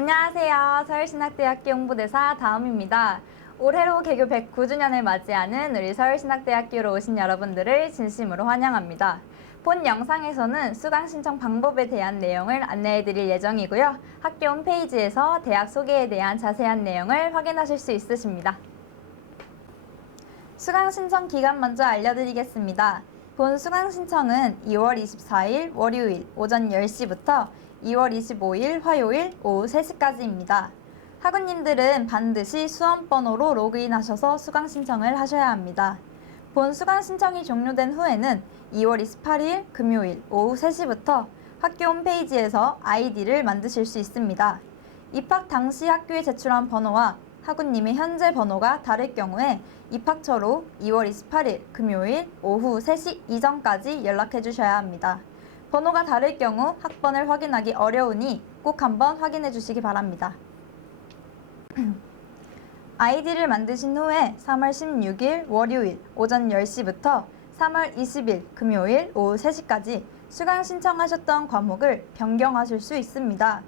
안녕하세요. 서울신학대학교 홍보대사 다음입니다. 올해로 개교 109주년을 맞이하는 우리 서울신학대학교로 오신 여러분들을 진심으로 환영합니다. 본 영상에서는 수강 신청 방법에 대한 내용을 안내해 드릴 예정이고요. 학교 홈페이지에서 대학 소개에 대한 자세한 내용을 확인하실 수 있으십니다. 수강 신청 기간 먼저 알려드리겠습니다. 본 수강 신청은 2월 24일 월요일 오전 10시부터 2월 25일 화요일 오후 3시까지입니다. 학우님들은 반드시 수험 번호로 로그인하셔서 수강 신청을 하셔야 합니다. 본 수강 신청이 종료된 후에는 2월 28일 금요일 오후 3시부터 학교 홈페이지에서 아이디를 만드실 수 있습니다. 입학 당시 학교에 제출한 번호와 학우님의 현재 번호가 다를 경우에 입학처로 2월 28일 금요일 오후 3시 이전까지 연락해 주셔야 합니다. 번호가 다를 경우 학번을 확인하기 어려우니 꼭 한번 확인해 주시기 바랍니다. 아이디를 만드신 후에 3월 16일 월요일 오전 10시부터 3월 20일 금요일 오후 3시까지 수강 신청하셨던 과목을 변경하실 수 있습니다.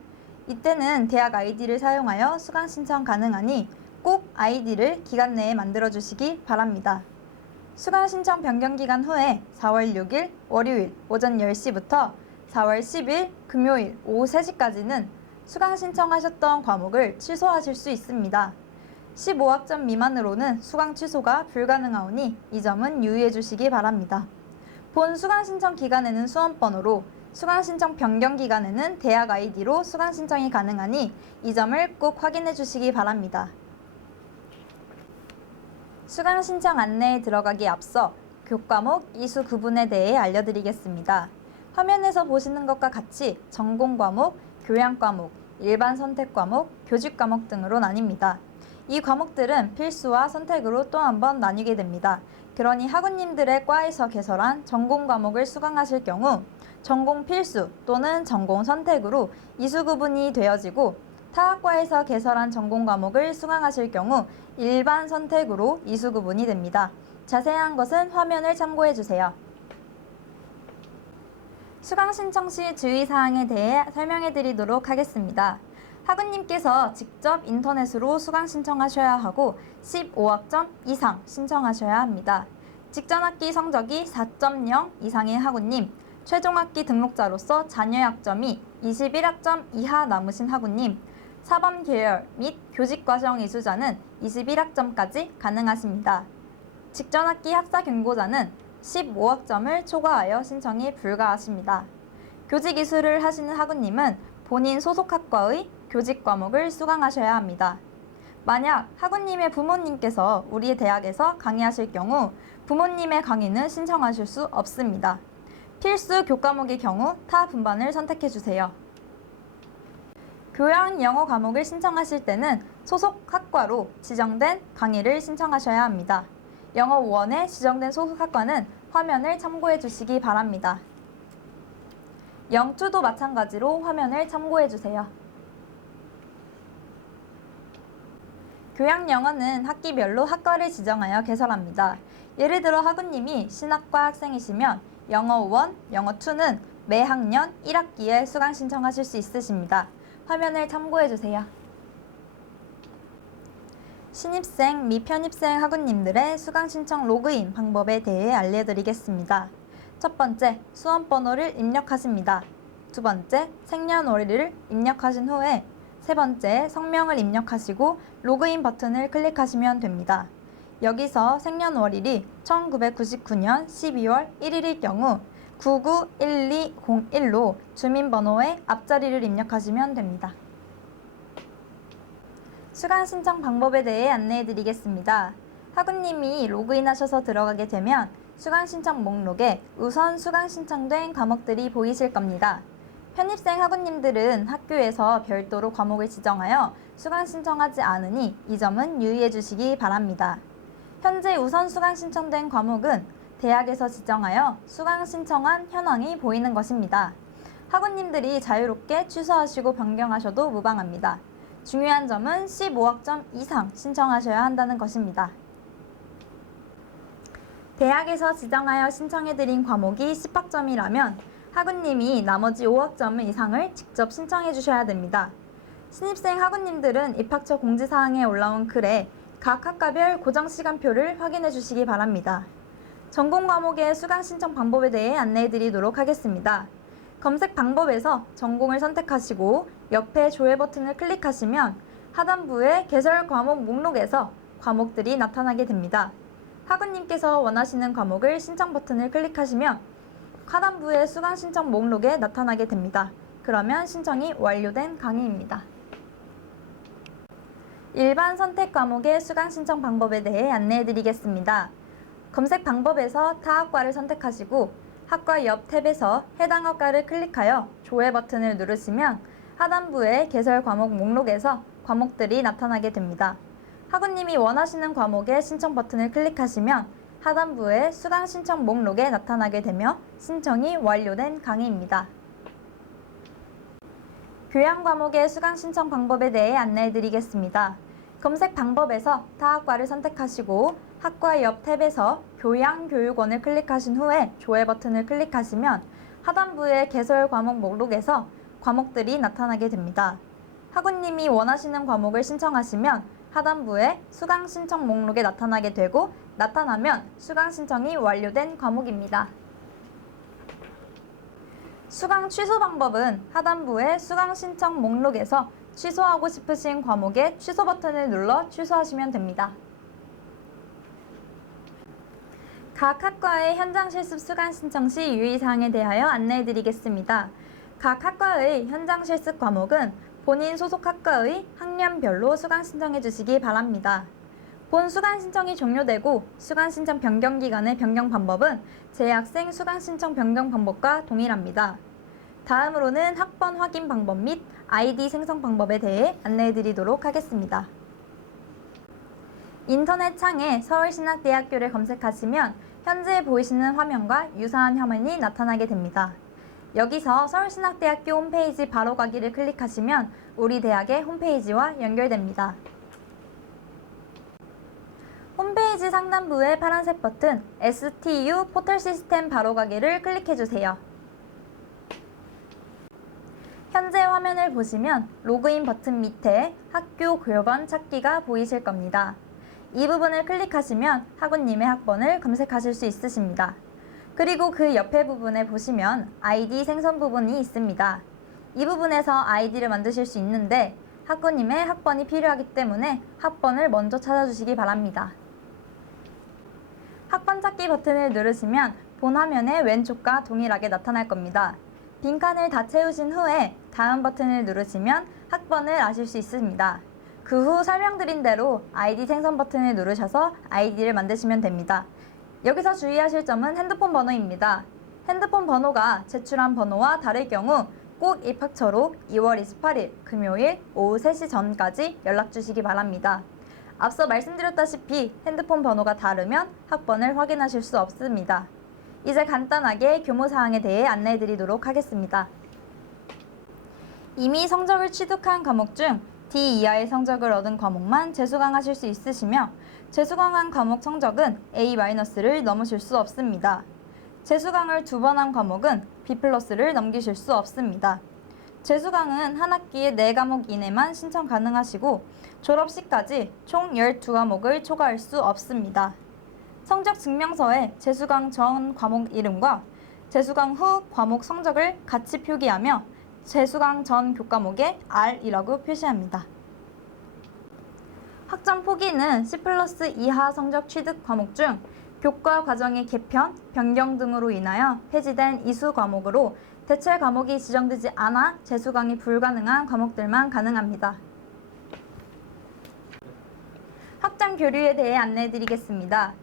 이때는 대학 아이디를 사용하여 수강 신청 가능하니 꼭 아이디를 기간 내에 만들어 주시기 바랍니다. 수강 신청 변경 기간 후에 4월 6일 월요일 오전 10시부터 4월 10일 금요일 오후 3시까지는 수강 신청하셨던 과목을 취소하실 수 있습니다. 15학점 미만으로는 수강 취소가 불가능하오니 이 점은 유의해 주시기 바랍니다. 본 수강 신청 기간에는 수험번호로, 수강 신청 변경 기간에는 대학 아이디로 수강 신청이 가능하니 이 점을 꼭 확인해 주시기 바랍니다. 수강 신청 안내에 들어가기 앞서 교과목 이수 구분에 대해 알려드리겠습니다. 화면에서 보시는 것과 같이 전공 과목, 교양 과목, 일반 선택 과목, 교직 과목 등으로 나뉩니다. 이 과목들은 필수와 선택으로 또 한 번 나뉘게 됩니다. 그러니 학우님들의 과에서 개설한 전공 과목을 수강하실 경우 전공 필수 또는 전공 선택으로 이수 구분이 되어지고 타학과에서 개설한 전공 과목을 수강하실 경우 일반 선택으로 이수 구분이 됩니다. 자세한 것은 화면을 참고해 주세요. 수강 신청 시 주의사항에 대해 설명해 드리도록 하겠습니다. 학우님께서 직접 인터넷으로 수강 신청하셔야 하고 15학점 이상 신청하셔야 합니다. 직전 학기 성적이 4.0 이상의 학우님, 최종 학기 등록자로서 자녀 학점이 21학점 이하 남으신 학우님, 사범 계열 및 교직 과정 이수자는 21학점까지 가능하십니다. 직전 학기 학사 경고자는 15학점을 초과하여 신청이 불가하십니다. 교직 이수를 하시는 학우님은 본인 소속 학과의 교직 과목을 수강하셔야 합니다. 만약 학우님의 부모님께서 우리 대학에서 강의하실 경우 부모님의 강의는 신청하실 수 없습니다. 필수 교과목의 경우 타 분반을 선택해 주세요. 교양 영어 과목을 신청하실 때는 소속 학과로 지정된 강의를 신청하셔야 합니다. 영어 5원에 지정된 소속 학과는 화면을 참고해 주시기 바랍니다. 영투도 마찬가지로 화면을 참고해 주세요. 교양 영어는 학기별로 학과를 지정하여 개설합니다. 예를 들어 학우님이 신학과 학생이시면 영어 5원, 영어 2는 매 학년 1학기에 수강 신청하실 수 있으십니다. 화면을 참고해 주세요. 신입생 및 편입생 학우님들의 수강 신청 로그인 방법에 대해 알려드리겠습니다. 첫 번째, 수험 번호를 입력하십니다. 두 번째, 생년월일을 입력하신 후에 세 번째, 성명을 입력하시고 로그인 버튼을 클릭하시면 됩니다. 여기서 생년월일이 1999년 12월 1일일 경우 991201로 주민번호의 앞자리를 입력하시면 됩니다. 수강 신청 방법에 대해 안내해 드리겠습니다. 학우님이 로그인하셔서 들어가게 되면 수강 신청 목록에 우선 수강 신청된 과목들이 보이실 겁니다. 편입생 학우님들은 학교에서 별도로 과목을 지정하여 수강 신청하지 않으니 이 점은 유의해 주시기 바랍니다. 현재 우선 수강 신청된 과목은 대학에서 지정하여 수강 신청한 현황이 보이는 것입니다. 학우님들이 자유롭게 취소하시고 변경하셔도 무방합니다. 중요한 점은 15학점 이상 신청하셔야 한다는 것입니다. 대학에서 지정하여 신청해드린 과목이 10학점이라면 학우님이 나머지 5학점 이상을 직접 신청해 주셔야 됩니다. 신입생 학우님들은 입학처 공지사항에 올라온 글에 각 학과별 고정 시간표를 확인해 주시기 바랍니다. 전공 과목의 수강 신청 방법에 대해 안내해 드리도록 하겠습니다. 검색 방법에서 전공을 선택하시고 옆에 조회 버튼을 클릭하시면 하단부의 개설 과목 목록에서 과목들이 나타나게 됩니다. 학우님께서 원하시는 과목을 신청 버튼을 클릭하시면 하단부의 수강 신청 목록에 나타나게 됩니다. 그러면 신청이 완료된 강의입니다. 일반 선택 과목의 수강 신청 방법에 대해 안내해 드리겠습니다. 검색 방법에서 타 학과를 선택하시고 학과 옆 탭에서 해당 학과를 클릭하여 조회 버튼을 누르시면 하단부의 개설 과목 목록에서 과목들이 나타나게 됩니다. 학우님이 원하시는 과목의 신청 버튼을 클릭하시면 하단부의 수강 신청 목록에 나타나게 되며 신청이 완료된 강의입니다. 교양 과목의 수강 신청 방법에 대해 안내해 드리겠습니다. 검색 방법에서 타 학과를 선택하시고 학과 옆 탭에서 교양 교육원을 클릭하신 후에 조회 버튼을 클릭하시면 하단부의 개설 과목 목록에서 과목들이 나타나게 됩니다. 학우님이 원하시는 과목을 신청하시면 하단부의 수강 신청 목록에 나타나게 되고 나타나면 수강 신청이 완료된 과목입니다. 수강 취소 방법은 하단부의 수강 신청 목록에서 취소하고 싶으신 과목의 취소 버튼을 눌러 취소하시면 됩니다. 각 학과의 현장 실습 수강 신청 시 유의사항에 대하여 안내해 드리겠습니다. 각 학과의 현장 실습 과목은 본인 소속 학과의 학년별로 수강 신청해 주시기 바랍니다. 본 수강 신청이 종료되고 수강 신청 변경 기간의 변경 방법은 재학생 수강 신청 변경 방법과 동일합니다. 다음으로는 학번 확인 방법 및 아이디 생성 방법에 대해 안내해 드리도록 하겠습니다. 인터넷 창에 서울신학대학교를 검색하시면 현재 보이시는 화면과 유사한 화면이 나타나게 됩니다. 여기서 서울신학대학교 홈페이지 바로 가기를 클릭하시면 우리 대학의 홈페이지와 연결됩니다. 홈페이지 상단부의 파란색 버튼 STU 포털 시스템 바로 가기를 클릭해 주세요. 현재 화면을 보시면 로그인 버튼 밑에 학교 교번 찾기가 보이실 겁니다. 이 부분을 클릭하시면 학우님의 학번을 검색하실 수 있으십니다. 그리고 그 옆에 부분에 보시면 아이디 생성 부분이 있습니다. 이 부분에서 아이디를 만드실 수 있는데 학부님의 학번이 필요하기 때문에 학번을 먼저 찾아주시기 바랍니다. 학번 찾기 버튼을 누르시면 본 화면의 왼쪽과 동일하게 나타날 겁니다. 빈칸을 다 채우신 후에 다음 버튼을 누르시면 학번을 아실 수 있습니다. 그 후 설명드린 대로 아이디 생성 버튼을 누르셔서 아이디를 만드시면 됩니다. 여기서 주의하실 점은 핸드폰 번호입니다. 핸드폰 번호가 제출한 번호와 다를 경우 꼭 입학처로 2월 28일 금요일 오후 3시 전까지 연락 주시기 바랍니다. 앞서 말씀드렸다시피 핸드폰 번호가 다르면 학번을 확인하실 수 없습니다. 이제 간단하게 교무 사항에 대해 안내해 드리도록 하겠습니다. 이미 성적을 취득한 과목 중 D 이하의 성적을 얻은 과목만 재수강하실 수 있으시며 재수강한 과목 성적은 A-를 넘으실 수 없습니다. 재수강을 두 번 한 과목은 B+를 넘기실 수 없습니다. 재수강은 한 학기에 4과목 이내만 신청 가능하시고 졸업 시까지 총 12과목을 초과할 수 없습니다. 성적 증명서에 재수강 전 과목 이름과 재수강 후 과목 성적을 같이 표기하며 재수강 전 교과목에 R이라고 표시합니다. 학점 포기는 C 플러스 이하 성적 취득 과목 중 교과 과정의 개편, 변경 등으로 인하여 폐지된 이수 과목으로 대체 과목이 지정되지 않아 재수강이 불가능한 과목들만 가능합니다. 학점 교류에 대해 안내해 드리겠습니다.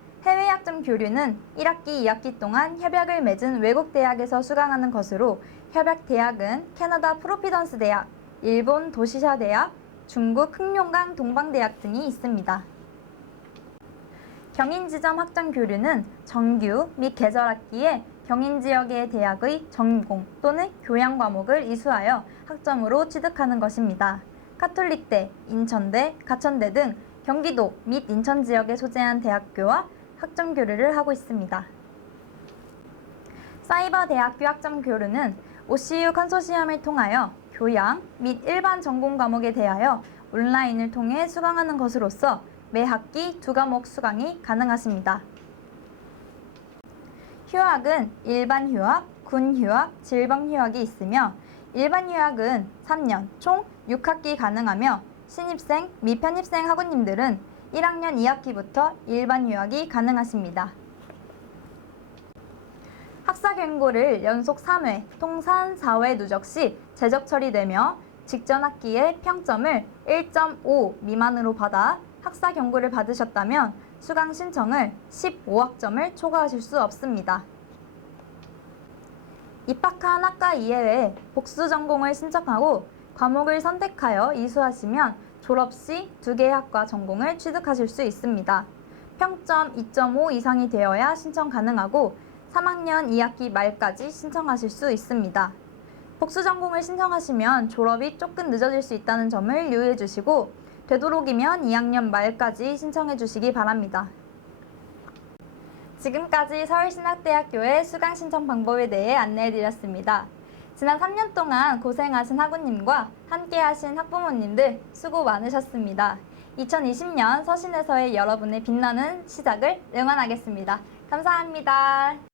학점 교류는 1학기, 2학기 동안 협약을 맺은 외국 대학에서 수강하는 것으로 협약 대학은 캐나다 프로피던스 대학, 일본 도시샤 대학, 중국 흑룡강 동방대학 등이 있습니다. 경인지점 학점 교류는 정규 및 개설 학기에 경인 지역의 대학의 전공 또는 교양 과목을 이수하여 학점으로 취득하는 것입니다. 카톨릭대, 인천대, 가천대 등 경기도 및 인천 지역에 소재한 대학교와 학점 교류를 하고 있습니다. 사이버 대학교 학점 교류는 OCU 컨소시엄을 통하여 교양 및 일반 전공 과목에 대하여 온라인을 통해 수강하는 것으로서 매 학기 두 과목 수강이 가능하십니다. 휴학은 일반 휴학, 군 휴학, 질병 휴학이 있으며 일반 휴학은 3년 총 6학기 가능하며 신입생 및 편입생 학우님들은 1학년 2학기부터 일반 휴학이 가능하십니다. 학사 경고를 연속 3회, 통산 4회 누적 시 제적 처리되며 직전 학기의 평점을 1.5 미만으로 받아 학사 경고를 받으셨다면 수강 신청을 15학점을 초과하실 수 없습니다. 입학한 학과 이외에 복수 전공을 신청하고 과목을 선택하여 이수하시면 졸업 시 두 개의 학과 전공을 취득하실 수 있습니다. 평점 2.5 이상이 되어야 신청 가능하고 3학년 2학기 말까지 신청하실 수 있습니다. 복수 전공을 신청하시면 졸업이 조금 늦어질 수 있다는 점을 유의해 주시고 되도록이면 2학년 말까지 신청해 주시기 바랍니다. 지금까지 서울신학대학교의 수강 신청 방법에 대해 안내해 드렸습니다. 지난 3년 동안 고생하신 학우님과 함께하신 학부모님들 수고 많으셨습니다. 2020년 서신에서의 여러분의 빛나는 시작을 응원하겠습니다. 감사합니다.